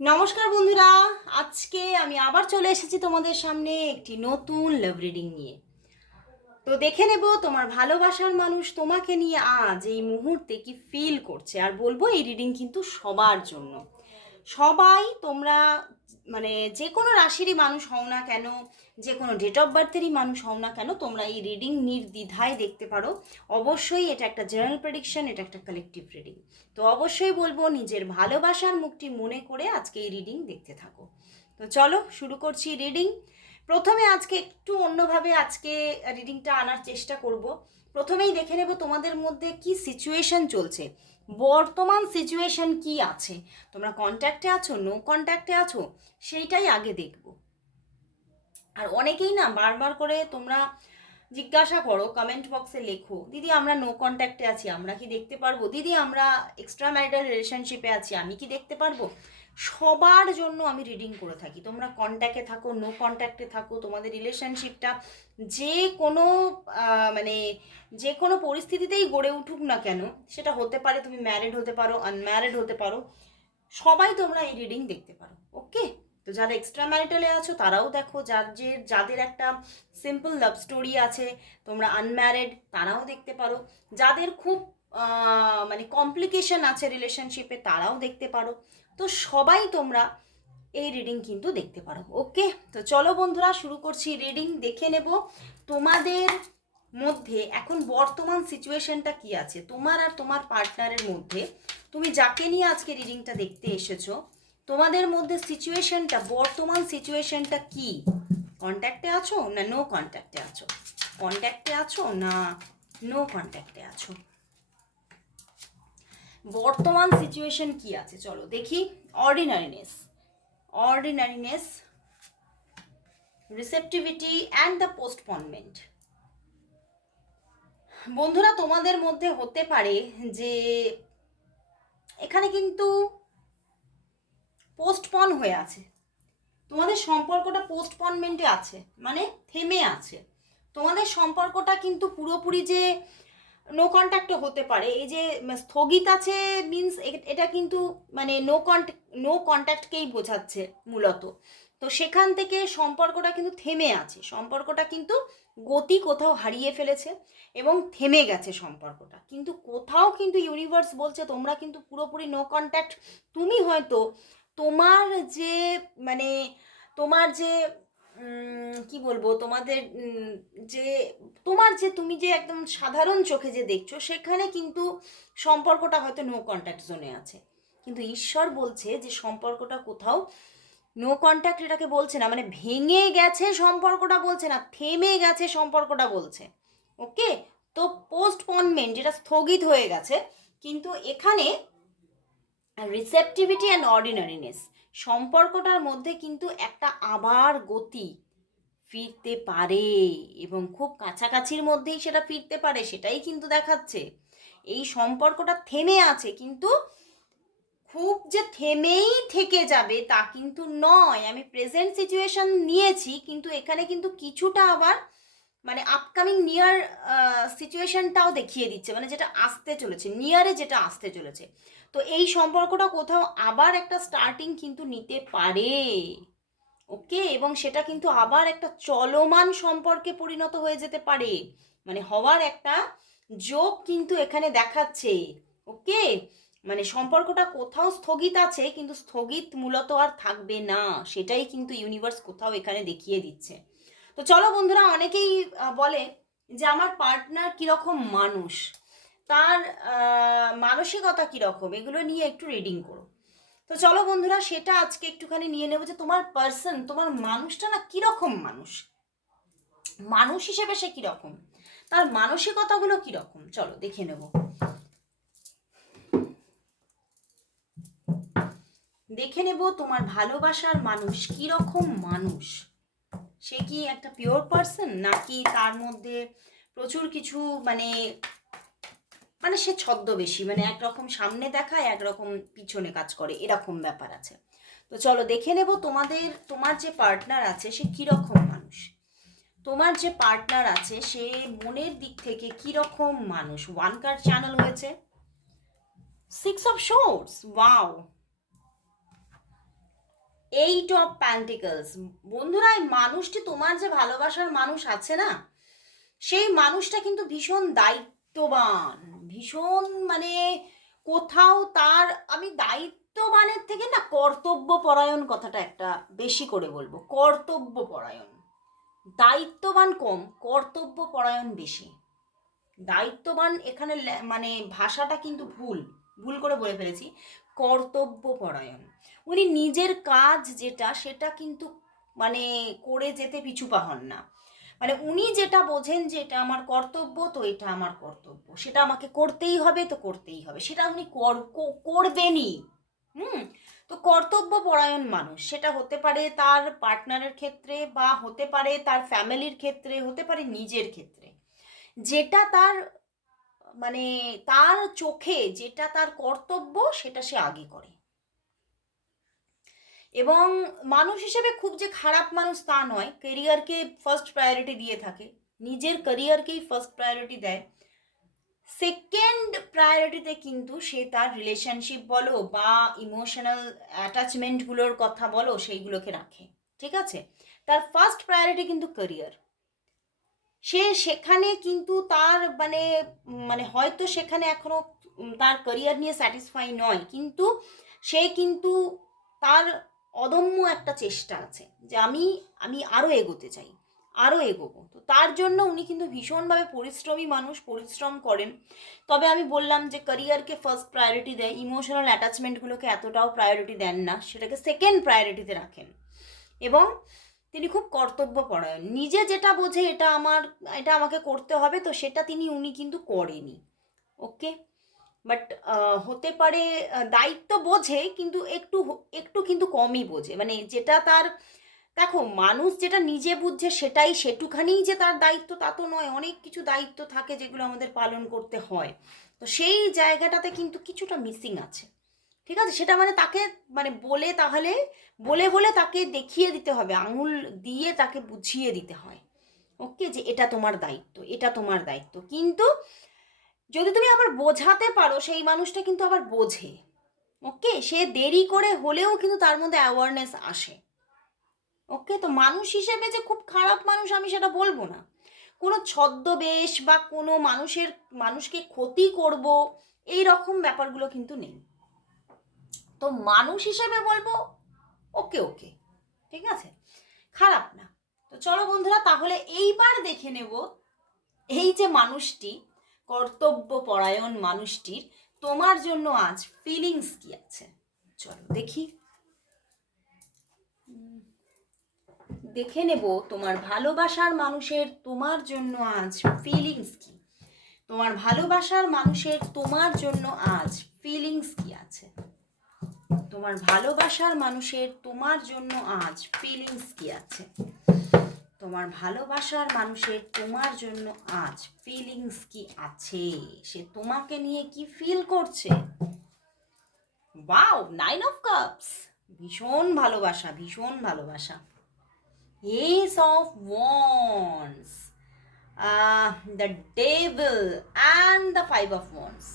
নমস্কার বন্ধুরা, আজকে আমি আবার চলে এসেছি তোমাদের সামনে একটি নতুন লাভ রিডিং নিয়ে। তো দেখে নেব তোমার ভালোবাসার মানুষ তোমাকে নিয়ে আজ এই মুহূর্তে কি ফিল করছে। আর বলব এই রিডিং কিন্তু সবার জন্য। সবাই তোমরা মানে যে কোনো রাশিরই মানুষ হও না কেন যে কোনো ডেট অফ বার্থেরই মানুষ হও না কেন, তোমরা এই রিডিং নির্দ্বিধায় দেখতে পারো। অবশ্যই এটা একটা জেনারেল প্রেডিকশন এটা একটা কালেকটিভ রিডিং তো অবশ্যই বলব, নিজের ভালোবাসার মুখটি মনে করে আজকে এই রিডিং দেখতে থাকো। তো চলো, শুরু করছি রিডিং প্রথমে আজকে একটু অন্যভাবে আজকে রিডিংটা আনার চেষ্টা করব। প্রথমেই দেখে নেব তোমাদের মধ্যে কি সিচুয়েশন চলছে। বর্তমান সিচুয়েশন কি আছে? তোমরা কন্ট্যাক্টে আছো নো কন্ট্যাক্টে আছো, সেইটাই আগে দেখব। আর অনেকেই না বারবার করে তোমরা জিজ্ঞাসা করো কমেন্ট বক্সে লেখো, দিদি, আমরা নো কন্ট্যাক্টে আছি, আমরা কি দেখতে পারব? দিদি, আমরা এক্সট্রা ম্যারিটাল রিলেশনশিপে আছি, আমি কি দেখতে পারব? সবার জন্য আমি রিডিং করে থাকি। তোমরা কন্ট্যাক্টে থাকো নো কন্ট্যাক্টে থাকো, তোমাদের রিলেশনশিপটা যে কোনো মানে যে কোনো পরিস্থিতিতেই গড়ে উঠুক না কেন, সেটা হতে পারে তুমি ম্যারিড হতে পারো আনম্যারিড হতে পারো, সবাই তোমরা এই রিডিং দেখতে পারো ওকে তো যারা এক্সট্রা ম্যারিটালে আছো, তারাও দেখো, যার যে, যাদের একটা সিম্পল লাভ স্টোরি আছে, তোমরা আনম্যারিড তারাও দেখতে পারো। যাদের খুব মানে কমপ্লিকেশন আছে রিলেশনশিপে তারাও দেখতে পারো। তো সবাই তোমরা এই রিডিং কিন্তু দেখতে পারো ওকে তো চলো বন্ধুরা, শুরু করছি রিডিং দেখে নেব তোমাদের মধ্যে এখন বর্তমান সিচুয়েশনটা কি আছে? তোমার আর তোমার পার্টনারের মধ্যে, তুমি যাকে নিয়ে আজকে রিডিংটা দেখতে এসেছ, তোমাদের মধ্যে সিচুয়েশনটা বর্তমান সিচুয়েশনটা কি? কন্ট্যাক্টে আছো না নো কন্ট্যাক্টে আছো? কন্ট্যাক্টে আছো না নো কন্ট্যাক্টে আছো? বর্তমান সিচুয়েশন কি আছে? চলো দেখি ordinariness ordinariness receptivity and the postponement বন্ধুরা, তোমাদের মধ্যে হতে পারে যে এখানে কিন্তু পোস্টপন হয়ে আছে। তোমাদের সম্পর্কটা পোস্টপনমেন্টে আছে মানে থেমে আছে। তোমাদের সম্পর্কটা কিন্তু পুরোপুরি যে নো কন্ট্যাক্টও হতে পারে। এই যে স্থগিত আছে মিন্স এটা কিন্তু মানে নো কন্ট্যাক্ট নো কন্ট্যাক্টকেই বোঝাচ্ছে মূলত। তো সেখান থেকে সম্পর্কটা কিন্তু থেমে আছে। সম্পর্কটা কিন্তু গতি কোথাও হারিয়ে ফেলেছে এবং থেমে গেছে সম্পর্কটা। কিন্তু কোথাও কিন্তু ইউনিভার্স বলছে, তোমরা কিন্তু পুরোপুরি নো কন্ট্যাক্ট তুমি হয়তো তোমার যে মানে তোমার যে কি বলব, তোমাদের যে, তোমার যে, তুমি যে একদম সাধারণ চোখে যে দেখছ, সেখানে কিন্তু সম্পর্কটা হয়তো নো কন্ট্যাক্ট জোনে আছে। কিন্তু ঈশ্বর বলছে যে, সম্পর্কটা কোথাও নো কন্ট্যাক্ট এটাকে বলছে না মানে ভেঙে গেছে সম্পর্কটা বলছে না, থেমে গেছে সম্পর্কটা বলছে। ওকে? তো পোস্টপনমেন্ট যেটা স্থগিত হয়ে গেছে, কিন্তু এখানে রিসেপটিভিটি অ্যান্ড অর্ডিনারিনেস সম্পর্কটার মধ্যে কিন্তু একটা আবার গতি ফিরতে পারে এবং খুব কাছাকাছির মধ্যেই সেটা ফিরতে পারে, সেটাই কিন্তু দেখাচ্ছে। এই সম্পর্কটা থেমে আছে কিন্তু খুব যে থেমেই থেকে যাবে তা কিন্তু নয়। আমি প্রেজেন্ট সিচুয়েশন নিয়েছি কিন্তু এখানে কিন্তু কিছুটা আবার মানে আপকামিং নিয়ার সিচুয়েশনটাও দেখিয়ে দিচ্ছে। মানে যেটা আসতে চলেছে নিয়ারে যেটা আসতে চলেছে। তো এই সম্পর্কটা কোথাও আবার একটা স্টার্টিং কিন্তু নিতে পারে। ওকে এবং সেটা কিন্তু আবার একটা চলমান সম্পর্কে পরিণত হয়ে যেতে পারে। মানে হওয়ার একটা যোগ কিন্তু এখানে দেখাচ্ছে। ওকে মানে সম্পর্কটা কোথাও স্থগিত আছে, কিন্তু স্থগিত মূলত আর থাকবে না। সেটাই কিন্তু ইউনিভার্স কোথাও এখানে দেখিয়ে দিচ্ছে। তো চলো বন্ধুরা, অনেকেই বলে যে আমার পার্টনার কীরকম মানুষ? তার মানসিকতা কীরকম, এগুলো নিয়ে একটু রিডিং করো। তো চলো বন্ধুরা, সেটা আজকে একটুখানি নিয়ে নেব যে তোমার পার্সন তোমার মানুষটা না কীরকম মানুষ? মানুষ হিসেবে সে কীরকম? তার মানসিকতাগুলো কীরকম? চলো দেখে নেব। দেখে নেব তোমার ভালোবাসার মানুষ কীরকম মানুষ? সে কি একটা পিওর পার্সন নাকি তার মধ্যে প্রচুর কিছু মানে মানে সে ছদ্মবেশী মানে একরকম সামনে দেখায় একরকম পিছনে কাজ করে, এরকম ব্যাপার আছে। তো চলো দেখে নেব তোমাদের, তোমার যে পার্টনার আছে, সে কীরকম মানুষ? তোমার যে পার্টনার আছে, সে মনের দিক থেকে কীরকম মানুষ? ওয়ান কার্ড চ্যানেল হয়েছে। Six of swords wow eight of pentacles বন্ধুরা, এই মানুষটি তোমার যে ভালোবাসার মানুষ আছে না, সেই মানুষটা কিন্তু ভীষণ দায়িত্ববান। ভীষণ মানে কোথাও তার, আমি দায়িত্ববানের থেকে না কর্তব্য পরায়ণ কথাটা একটা বেশি করে বলব। কর্তব্য পরায়ণ দায়িত্ববান কম কর্তব্য পরায়ণ বেশি। দায়িত্ববান এখানে মানে ভাষাটা কিন্তু ভুল ভুল করে বলে ফেলেছি। কর্তব্য পরায়ণ উনি নিজের কাজ যেটা, সেটা কিন্তু মানে করে যেতে পিছু পাহন না। মানে উনি যেটা বোঝেন যে এটা আমার কর্তব্য, তো এটা আমার কর্তব্য। সেটা আমাকে করতেই হবে, তো করতেই হবে। সেটা উনি কর- করবেনই। হুম? তো কর্তব্য পরায়ণ মানুষ। সেটা হতে পারে তার পার্টনারের ক্ষেত্রে বা হতে পারে তার ফ্যামিলির ক্ষেত্রে, হতে পারে নিজের ক্ষেত্রে। যেটা তার মানে তার চোখে, যেটা তার কর্তব্য, সেটা সে আগে করে। এবং মানুষ হিসেবে খুব যে খারাপ মানুষ তা নয় কেরিয়ারকে ফার্স্ট প্রায়োরিটি দিয়ে থাকে। নিজের ক্যারিয়ারকেই ফার্স্ট প্রায়োরিটি দেয়। সেকেন্ড প্রায়োরিটিতে কিন্তু সে তার রিলেশনশিপ বলো বা ইমোশনাল অ্যাটাচমেন্টগুলোর কথা বলো সেইগুলোকে রাখে, ঠিক আছে? তার ফার্স্ট প্রায়োরিটি কিন্তু ক্যারিয়ার সে সেখানে কিন্তু তার মানে মানে হয়তো সেখানে এখনও তার ক্যারিয়ার নিয়ে স্যাটিসফাই নয়, কিন্তু সে কিন্তু তার অদম্য একটা চেষ্টা আছে যে আমি আমি আরও এগোতে চাই আরও এগোবো। তো তার জন্য উনি কিন্তু ভীষণভাবে পরিশ্রমী মানুষ, পরিশ্রম করেন। তবে আমি বললাম যে ক্যারিয়ারকে ফার্স্ট প্রায়োরিটি দেয় ইমোশনাল অ্যাটাচমেন্টগুলোকে এতটাও প্রায়োরিটি দেন না, সেটাকে সেকেন্ড প্রায়োরিটিতে রাখেন। এবং তিনি খুব কর্তব্য পরায়ণ নিজে যেটা বোঝে এটা আমার, এটা আমাকে করতে হবে, তো সেটা তিনি, উনি কিন্তু করেনি ওকে বাট হতে পারে দায়িত্ব বোঝে, কিন্তু একটু একটু কিন্তু কমই বোঝে। মানে যেটা তার, দেখো, মানুষ যেটা নিজে বুঝছে সেটাই সেটুখানিই যে তার দায়িত্ব তা তো নয়। অনেক কিছু দায়িত্ব থাকে যেগুলো আমাদের পালন করতে হয়। তো সেই জায়গাটাতে কিন্তু কিছুটা মিসিং আছে। ঠিক আছে? সেটা মানে তাকে মানে বলে তাহলে, বলে বলে তাকে দেখিয়ে দিতে হবে। আঙুল দিয়ে তাকে বুঝিয়ে দিতে হয়। ওকে যে এটা তোমার দায়িত্ব, এটা তোমার দায়িত্ব। কিন্তু যদি তুমি আবার বোঝাতে পারো, সেই মানুষটা কিন্তু আবার বোঝে। ওকে সে দেরি করে হলেও কিন্তু তার মধ্যে অ্যাওয়ারনেস আসে। ওকে তো মানুষ হিসেবে যে খুব খারাপ মানুষ, আমি সেটা বলব না। কোনো ছদ্মবেশ বা কোনো মানুষের, মানুষকে ক্ষতি করব, এই রকম ব্যাপারগুলো কিন্তু নেই। তো মানুষ হিসেবে বলব ওকে ওকে ঠিক আছে? খারাপ না। তো চলো বন্ধুরা, তাহলে এইবার দেখে নেব এই যে মানুষটি কর্তব্য পরায়ণ মানুষটির তোমার জন্য আজ ফিলিংস কি আছে? চলো দেখি। দেখে নেব তোমার ভালোবাসার মানুষের তোমার জন্য আজ ফিলিংস কি। তোমার ভালোবাসার মানুষের তোমার জন্য আজ ফিলিংস কি আছে? তোমার ভালোবাসার মানুষের তোমার জন্য আজ ফিলিংস কি আছে? তোমার ভালোবাসার মানুষের তোমার জন্য আজ ফিলিংস কি আছে? সে তোমাকে নিয়ে কি ফিল করছে? ওয়াও নাইন অফ কাপস ভীষণ ভালোবাসা ভীষণ ভালোবাসা। Ace of Wands, the the and the five of Wands.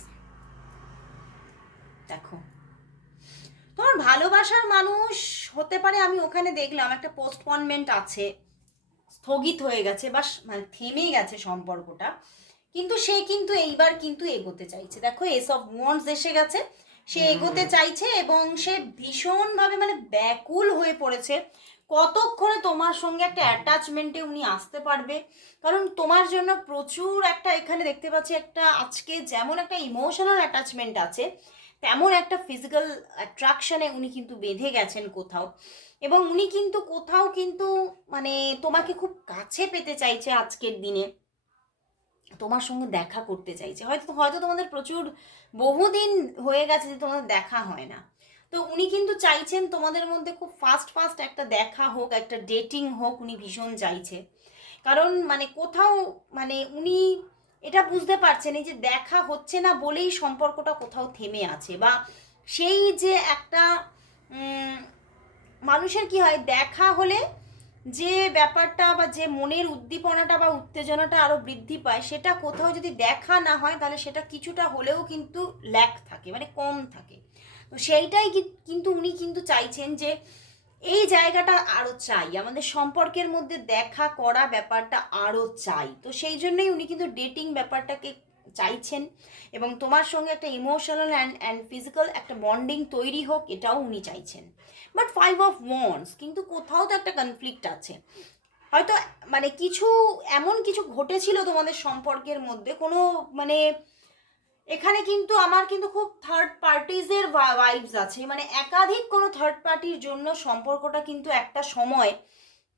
দেখো তোমার ভালোবাসার মানুষ হতে পারে আমি ওখানে দেখলাম একটা পোস্টপনমেন্ট আছে। স্থগিত হয়ে গেছে বা মানে থেমে গেছে সম্পর্কটা কিন্তু সে কিন্তু এইবার কিন্তু এগোতে চাইছে। দেখো এস অফ ওয়ান্স এসে গেছে সে এগোতে চাইছে এবং সে ভীষণভাবে মানে ব্যাকুল হয়ে পড়েছে। কতক্ষণে তোমার সঙ্গে একটা অ্যাটাচমেন্টে উনি আসতে পারবে? কারণ তোমার জন্য প্রচুর একটা এখানে দেখতে পাচ্ছি একটা আজকে যেমন একটা ইমোশনাল অ্যাটাচমেন্ট আছে তেমন একটা ফিজিক্যাল অ্যাট্রাকশনে উনি কিন্তু বেঁধে গেছেন কোথাও। এবং উনি কিন্তু কোথাও কিন্তু মানে তোমাকে খুব কাছে পেতে চাইছে আজকের দিনে। তোমার সঙ্গে দেখা করতে চাইছে। হয়তো হয়তো তোমাদের প্রচুর বহুদিন হয়ে গেছে যে তোমাদের দেখা হয় না। তো উনি কিন্তু চাইছেন তোমাদের মধ্যে খুব ফাস্ট ফাস্ট একটা দেখা হোক, একটা ডেটিং হোক, উনি ভীষণ চাইছে। কারণ মানে কোথাও মানে উনি এটা বুঝতে পারছেন এই যে দেখা হচ্ছে না বলেই সম্পর্কটা কোথাও থেমে আছে বা সেই যে একটা মানুষের কি হয়? দেখা হলে যে ব্যাপারটা বা যে মনের উদ্দীপনাটা বা উত্তেজনাটা আরও বৃদ্ধি পায়, সেটা কোথাও যদি দেখা না হয়, তাহলে সেটা কিছুটা হলেও কিন্তু ল্যাক থাকে মানে কম থাকে। তো সেইটাই কিন্তু উনি কিন্তু চাইছেন যে এই জায়গাটা আরও চাই, আমাদের সম্পর্কের মধ্যে দেখা করা ব্যাপারটা আরও চাই। তো সেই জন্যই উনি কিন্তু ডেটিং ব্যাপারটাকে চাইছেন এবং তোমার সঙ্গে একটা ইমোশনাল অ্যান্ড অ্যান্ড ফিজিক্যাল একটা বন্ডিং তৈরি হোক, এটাও উনি চাইছেন। বাট ফাইভ অফ ওয়ান্স কিন্তু কোথাও তো একটা কনফ্লিক্ট আছে। হয়তো মানে কিছু, এমন কিছু ঘটেছিল তোমাদের সম্পর্কের মধ্যে, কোনো মানে এখানে কিন্তু আমার কিন্তু খুব থার্ড পার্টিজের ভাইবস আছে। মানে একাধিক কোনো থার্ড পার্টির জন্য সম্পর্কটা কিন্তু একটা সময়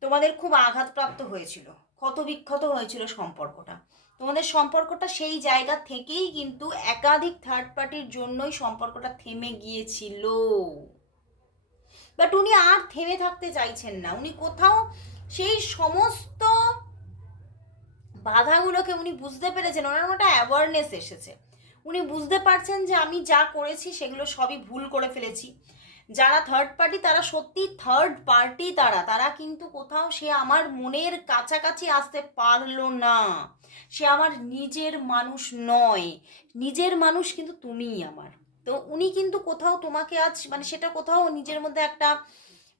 তোমাদের খুব আঘাতপ্রাপ্ত হয়েছিল ক্ষত বিক্ষত হয়েছিল সম্পর্কটা। তোমাদের সম্পর্কটা সেই জায়গা থেকেই কিন্তু একাধিক থার্ড পার্টির জন্যই সম্পর্কটা থেমে গিয়েছিল। বাট উনি আর থেমে থাকতে চাইছেন না। উনি কোথাও সেই সমস্ত বাধাগুলোকে উনি বুঝতে পেরেছেন। ওনার একটা অ্যাওয়ারনেস এসেছে। উনি বুঝতে পারছেন যে আমি যা করেছি সেগুলো সবই ভুল করে ফেলেছি। যারা থার্ড পার্টি তারা সত্যি থার্ড পার্টি তারা। তারা কিন্তু কোথাও সে আমার মনের কাছাকাছি আসতে পারল না। সে আমার নিজের মানুষ নয়। নিজের মানুষ কিন্তু তুমিই আমার। তো উনি কিন্তু কোথাও তোমাকে আজ মানে সেটা কোথাও নিজের মধ্যে একটা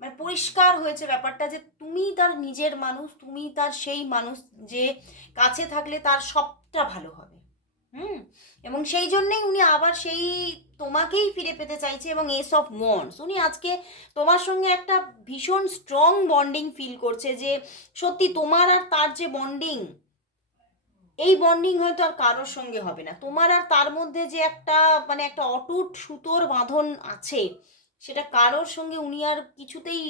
মানে পরিষ্কার হয়েছে ব্যাপারটা যে তুমি তার নিজের মানুষ, তুমি তার সেই মানুষ যে কাছে থাকলে তার সবটা ভালো হবে। হুম, এবং সেই জন্যেই উনি আবার সেই তোমাকেই ফিরে পেতে চাইছে এবং এস অফ মন্স উনি আজকে তোমার সঙ্গে একটা ভীষণ স্ট্রং বন্ডিং ফিল করছে যে সত্যি তোমার আর তার যে বন্ডিং এই বন্ডিং হয়তো আর কারোর সঙ্গে হবে না। তোমার আর তার মধ্যে যে একটা মানে একটা অটুট সুতোর বাঁধন আছে, সেটা কারোর সঙ্গে উনি আর কিছুতেই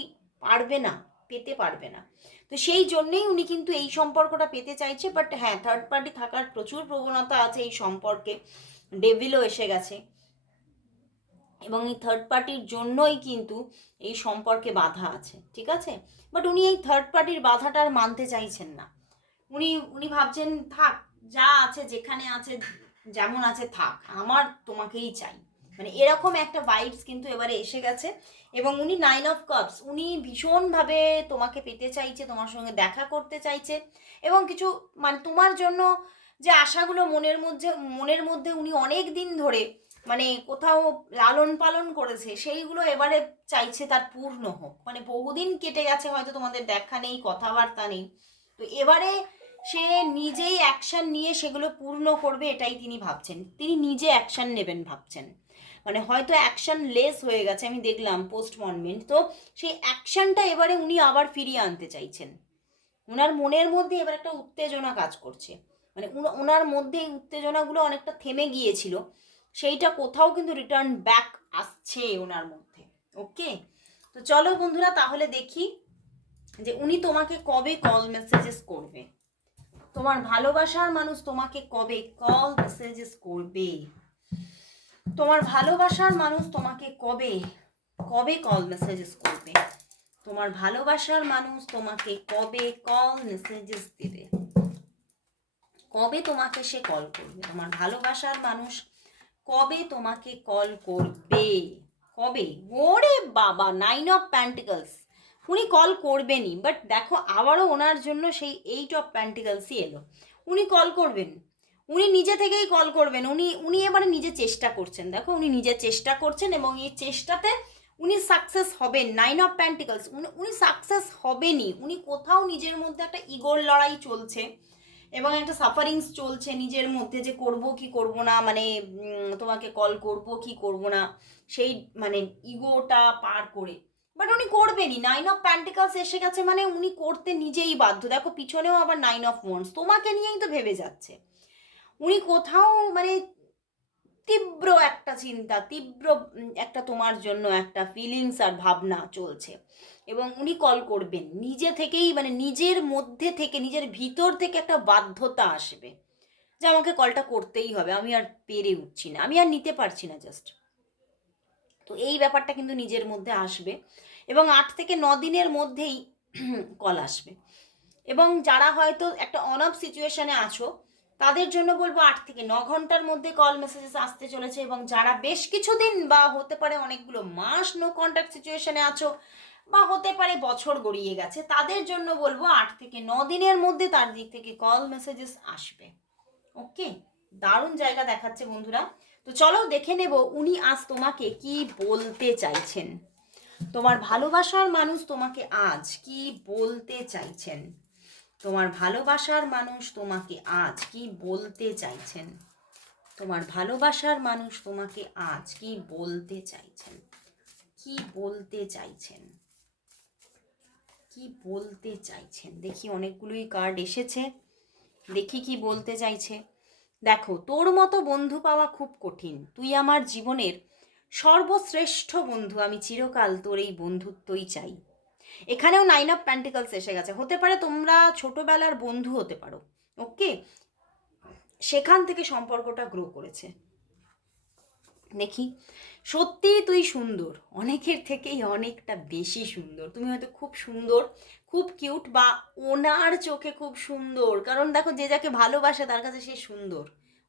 পারবে না। পেতে পারবে না। তো সেই জন্যেই উনি কিন্তু এই সম্পর্কটা পেতে চাইছে বাট হ্যাঁ থার্ড পার্টি থাকার প্রচুর প্রবণতা আছে এই সম্পর্কে। ডেভিলও এসে গেছে। এবং এই থার্ড পার্টির জন্যই কিন্তু এই সম্পর্কে বাধা আছে, ঠিক আছে? বাট উনি এই থার্ড পার্টির বাধাটা আর মানতে চাইছেন না। উনি উনি ভাবছেন, থাক, যা আছে যেখানে আছে, যেমন আছে থাক, আমার তোমাকেই চাই। মানে এরকম একটা ভাইবস কিন্তু এবারে এসে গেছে। এবং উনি নাইন অফ কাপস উনি ভীষণভাবে তোমাকে পেতে চাইছে, তোমার সঙ্গে দেখা করতে চাইছে। এবং কিছু মানে তোমার জন্য যে আশাগুলো মনের মধ্যে মনের মধ্যে উনি অনেক দিন ধরে মানে কোথাও লালন পালন করেছে, সেইগুলো এবারে চাইছে তার পূর্ণ হোক। মানে বহুদিন কেটে গেছে, হয়তো তোমাদের দেখা নেই, কথাবার্তা নেই। তো এবারে সে নিজেই অ্যাকশন নিয়ে সেগুলো পূর্ণ করবে, এটাই তিনি ভাবছেন। তিনি নিজে অ্যাকশন নেবেন ভাবছেন। মানে হয়তো অ্যাকশন লেস হয়ে গেছে, আমি দেখলাম পোস্টমর্নমেন্ট তো সেই অ্যাকশনটা এবারে উনি আবার ফিরিয়ে আনতে চাইছেন। ওনার মনের মধ্যে এবার একটা উত্তেজনা কাজ করছে। মানে ওনার মধ্যে এই উত্তেজনাগুলো অনেকটা থেমে গিয়েছিল, সেইটা কোথাও কিন্তু রিটার্ন ব্যাক আসছে ওনার মধ্যে ওকে তো চলো বন্ধুরা, তাহলে দেখি যে উনি তোমাকে কবে কল মেসেজেস করবে। তোমার ভালোবাসার মানুষ তোমাকে কবে কল মেসেজেস করবে? তোমার ভালোবাসার মানুষ তোমাকে কবে কবে কল মেসেজেস করবে? তোমার ভালোবাসার মানুষ তোমাকে কবে কল মেসেজেস দেবে? কবে তোমাকে সে কল করবে? তোমার ভালোবাসার মানুষ কবে তোমাকে কল করবে? কবে? ওরে বাবা নাইন অফ প্যান্টিকলস উনি কল করবেনই বাট দেখো আবারও ওনার জন্য সেই এইট অফ প্যান্টিকলসই এলো। উনি কল করবেন। উনি নিজে থেকেই কল করবেন। উনি উনি এবারে নিজে চেষ্টা করছেন। দেখো, উনি নিজে চেষ্টা করছেন এবং এই চেষ্টাতে উনি সাকসেস হবেন। নাইন অফ প্যান্টিকলস উনি উনি সাকসেস হবেনই। উনি কোথাও নিজের মধ্যে একটা ইগোর লড়াই চলছে এবং একটা সাফারিংস চলছে নিজের মধ্যে যে করব কি করব না মানে তোমাকে কল করব কি করব না, সেই মানে ইগোটা পার করে। বাট উনি করবেনই। নাইন অফ প্যান্টিকালস এসে গেছে মানে উনি করতে নিজেই বাধ্য। দেখো, পিছনেও আবার নাইন অফ ওয়ান্স তোমাকে নিয়েই তো ভেবে যাচ্ছে। উনি কোথাও মানে তীব্র একটা চিন্তা, তীব্র একটা তোমার জন্য একটা ফিলিংস আর ভাবনা চলছে। এবং উনি কল করবেন। নিজে থেকেই মানে নিজের মধ্যে থেকে, নিজের ভিতর থেকে একটা বাধ্যতা আসবে যে আমাকে কলটা করতেই হবে। আমি আর পেরে উঠছি না। আমি আর নিতে পারছি না জাস্ট তো এই ব্যাপারটা কিন্তু নিজের মধ্যে আসবে এবং আট থেকে ন দিনের মধ্যেই কল আসবে। এবং যারা হয়তো একটা অনফ সিচুয়েশানে আছো তাদের জন্য বলব আট থেকে ন ঘণ্টার মধ্যে কল মেসেজেস আসতে চলেছে এবং যারা বেশ কিছুদিন বা হতে পারে অনেকগুলো মাস নো কন্ট্যাক্ট সিচুয়েশনে আছো বা হতে পারে বছর গড়িয়ে গেছে, তাদের জন্য বলব আট থেকে ন দিনের মধ্যে তার দিক থেকে কল মেসেজেস আসবে। ওকে দারুণ জায়গা দেখাচ্ছে বন্ধুরা। তো চলো দেখে নেব উনি আজ তোমাকে কি বলতে চাইছেন। তোমার ভালোবাসার মানুষ তোমাকে আজ কি বলতে চাইছেন? তোমার ভালোবাসার মানুষ তোমাকে আজ কি বলতে চাইছেন? তোমার ভালোবাসার মানুষ তোমাকে আজ কি বলতে চাইছেন? কি বলতে চাইছেন? কি বলতে চাইছেন? দেখি অনেকগুলোই কার্ড এসেছে। দেখি কি বলতে চাইছে। দেখো, তোর মতো বন্ধু পাওয়া খুব কঠিন। তুই আমার জীবনের সর্বশ্রেষ্ঠ বন্ধু। আমি চিরকাল তোর এই বন্ধুত্বই চাই। এখানেও নাইন অফ প্যান্টিকলস এসে গেছে। হতে পারে তোমরা ছোটবেলার বন্ধু হতে পারো ওকে সেখান থেকে সম্পর্কটা গ্রো করেছে। দেখি, সত্যি তুই সুন্দর, অনেকের থেকেই অনেকটা বেশি সুন্দর। তুমি হয়তো খুব সুন্দর, খুব কিউট বা ওনার চোখে খুব সুন্দর। কারণ দেখো, যে যাকে ভালোবাসে তার কাছে সে সুন্দর,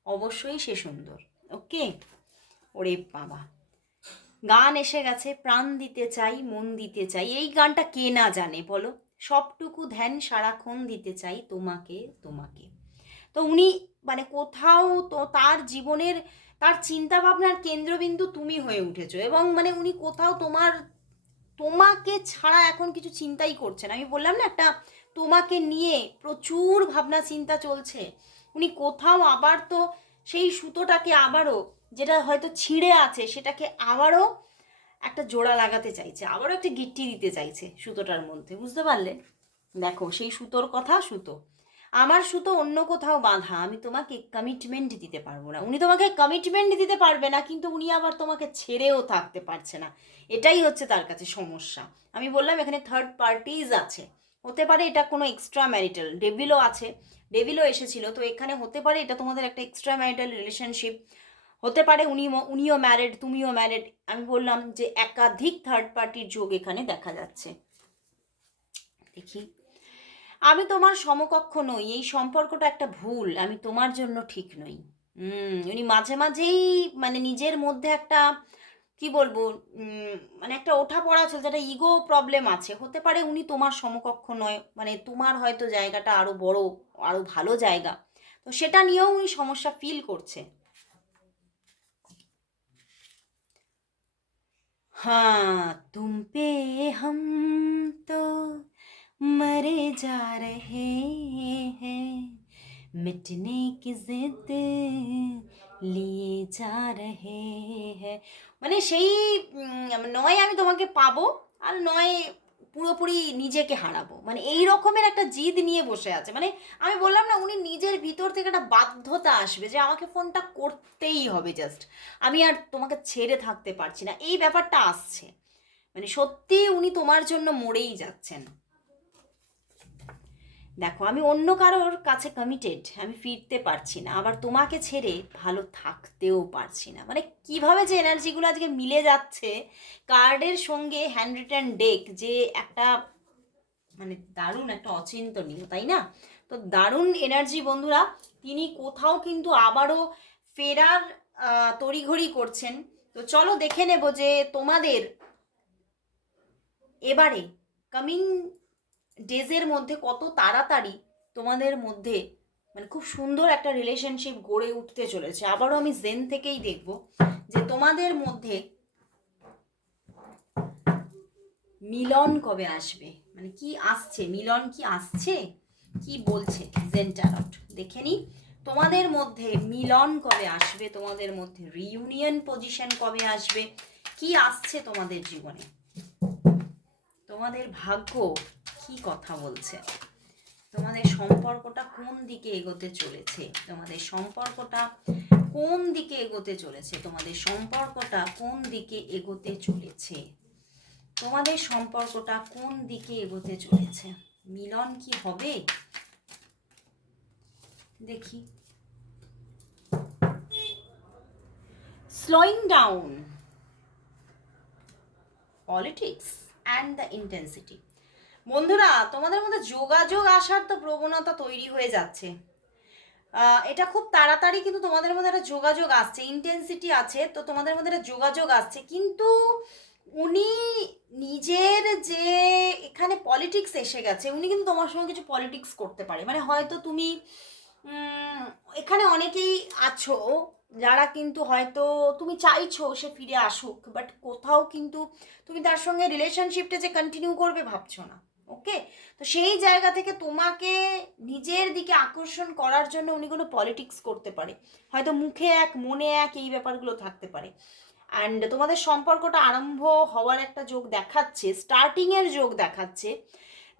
অবশ্যই সে সুন্দর ওকে ওরে বাবা। গান এসে গেছে, প্রাণ দিতে চাই, মন দিতে চাই। এই গানটা কে না জানে বলো? সবটুকু ধ্যান সারাক্ষণ দিতে চাই তোমাকে তোমাকে। তো উনি মানে কোথাও তো তার জীবনের, তার চিন্তা ভাবনার কেন্দ্রবিন্দু তুমি হয়ে উঠেছো এবং মানে উনি কোথাও তোমার, তোমাকে ছাড়া এখন কিছু চিন্তাই করছেন আমি বললাম না, একটা তোমাকে নিয়ে প্রচুর ভাবনা চিন্তা চলছে। উনি কোথাও আবার তো সেই সুতোটাকে আবারও যেটা হয়তো ছিঁড়ে আছে, সেটাকে আবারও একটা জোড়া লাগাতে চাইছে, আবারও একটা গিট্টি দিতে চাইছে সুতোটার মধ্যে, বুঝতে পারলে? দেখো, সেই সুতোর কথা সুতো। আমার সুতো অন্য কোথাও বাঁধা, আমি তোমাকে কমিটমেন্ট দিতে পারব না। উনি তোমাকে কমিটমেন্ট দিতে পারবে না, কিন্তু উনি আবার তোমাকে ছেড়েও থাকতে পারছে না। এটাই হচ্ছে তার কাছে সমস্যা। আমি বললাম, এখানে থার্ড পার্টিজ আছে। হতে পারে এটা কোনো এক্সট্রা ম্যারিটাল ডেভিলও আছে। ডেভিলও এসেছিল, তো এখানে হতে পারে এটা তোমাদের একটা এক্সট্রা ম্যারিটাল রিলেশনশিপ হতে পারে উনি উনিও ম্যারেড তুমিও ম্যারেড আমি বললাম যে একাধিক থার্ড পার্টির যোগ এখানে দেখা যাচ্ছে। দেখি। আমি তোমার সমকক্ষ নই, এই সম্পর্কটা একটা ভুল, আমি তোমার জন্য ঠিক নই। উনি মাঝে মাঝেই মানে নিজের মধ্যে একটা, কি বলব মানে একটা ওঠা পড়া চলছে একটা ইগো প্রবলেম আছে। হতে পারে উনি তোমার সমকক্ষ নয় মানে তোমার হয়তো জায়গাটা আরও বড়, আরও ভালো জায়গা। তো সেটা নিয়েও উনি সমস্যা ফিল করছে। हाँ तुम पे हम तो मरे जा रहे हैं मिटने की जिद लिए যা রহে হ্যাঁ মানে সেই উম, নয় আমি তোমাকে পাবো আর নয় পুরোপুরি নিজেকে হারাবো। মানে এই রকমের একটা জিদ নিয়ে বসে আছে। মানে আমি বললাম না, উনি নিজের ভিতর থেকে একটা বাধ্যতা আসবে যে আমাকে ফোনটা করতেই হবে জাস্ট আমি আর তোমাকে ছেড়ে থাকতে পারছি না। এই ব্যাপারটা আসছে। মানে সত্যি উনি তোমার জন্য মরেই যাচ্ছেন। দেখো, আমি অন্য কারোর কাছে কমিটেড আমি ফিরতে পারছি না। আবার তোমাকে ছেড়ে ভালো থাকতেও পারছি না। মানে কীভাবে যে এনার্জিগুলো আজকে মিলে যাচ্ছে কার্ডের সঙ্গে হ্যান্ড রিটার্ন ডেক যে একটা মানে দারুণ একটা অচিন্তনীয়, তাই না? তো দারুণ এনার্জি বন্ধুরা, তিনি কোথাও কিন্তু আবারও ফেরার তড়িঘড়ি করছেন। তো চলো দেখে নেব যে তোমাদের এবারে কামিং ডেজের মধ্যে কত তাড়াতাড়ি তোমাদের মধ্যে মানে খুব সুন্দর একটা রিলেশনশিপ গড়ে উঠতে চলেছে। আবারও আমি জেন থেকেই দেখব যে তোমাদের মধ্যে মিলন কবে আসবে? মানে কি আসছে? মিলন কি আসছে? কি বলছে জেন ট্যারট দেখে নি তোমাদের মধ্যে মিলন কবে আসবে? তোমাদের মধ্যে রিউনিয়ন পজিশন কবে আসবে? কি আসছে তোমাদের জীবনে? তোমাদের ভাগ্য কি কথা বলছে? তোমাদের সম্পর্কটা কোন দিকে এগোতে চলেছে? তোমাদের সম্পর্কটা কোন দিকে এগোতে চলেছে? তোমাদের সম্পর্কটা কোন দিকে এগোতে চলেছে? তোমাদের সম্পর্কটা কোন দিকে এগোতে চলেছে? মিলন কি হবে? দেখি। Slowing down politics and the intensity বন্ধুরা, তোমাদের মধ্যে যোগাযোগ আসার তো প্রবণতা তৈরি হয়ে যাচ্ছে। এটা খুব তাড়াতাড়ি কিন্তু তোমাদের মধ্যে একটা যোগাযোগ আসছে ইন্টেন্সিটি আছে, তো তোমাদের মধ্যে একটা যোগাযোগ আসছে। কিন্তু উনি নিজের যে এখানে পলিটিক্স এসে গেছে, উনি কিন্তু তোমার সঙ্গে কিছু পলিটিক্স করতে পারে। মানে হয়তো তুমি এখানে অনেকেই আছো, যারা কিন্তু হয়তো তুমি চাইছো সে ফিরে আসুক বাট কোথাও কিন্তু তুমি তার সঙ্গে রিলেশনশিপটা যে কন্টিনিউ করবে ভাবছ না। ওকে? তো সেই জায়গা থেকে তোমাকে নিজের দিকে আকর্ষণ করার জন্য উনি কোনো পলিটিক্স করতে পারে। হয়তো মুখে এক, মনে এক এই ব্যাপারগুলো থাকতে পারে। অ্যান্ড তোমাদের সম্পর্কটা আরম্ভ হওয়ার একটা যোগ দেখাচ্ছে স্টার্টিংয়ের যোগ দেখাচ্ছে,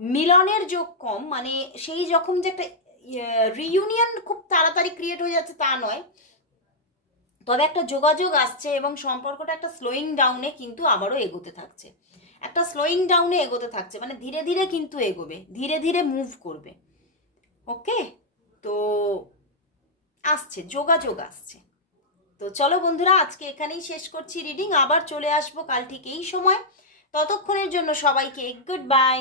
মিলনের যোগ কম মানে সেই যখন যে একটা রিইউনিয়ন খুব তাড়াতাড়ি ক্রিয়েট হয়ে যাচ্ছে তা নয়। তবে একটা যোগাযোগ আসছে এবং সম্পর্কটা একটা স্লোয়িং ডাউনে কিন্তু আবারও এগোতে থাকছে। একটা স্লোয়িং ডাউনে এগোতে থাকছে মানে ধীরে ধীরে কিন্তু এগোবে, ধীরে ধীরে মুভ করবে। ওকে তো আসছে, যোগাযোগ আসছে। তো চলো বন্ধুরা, আজকে এখানেই শেষ করছি রিডিং আবার চলে আসব কাল ঠিক এই সময়। ততক্ষণের জন্য সবাইকে গুড বাই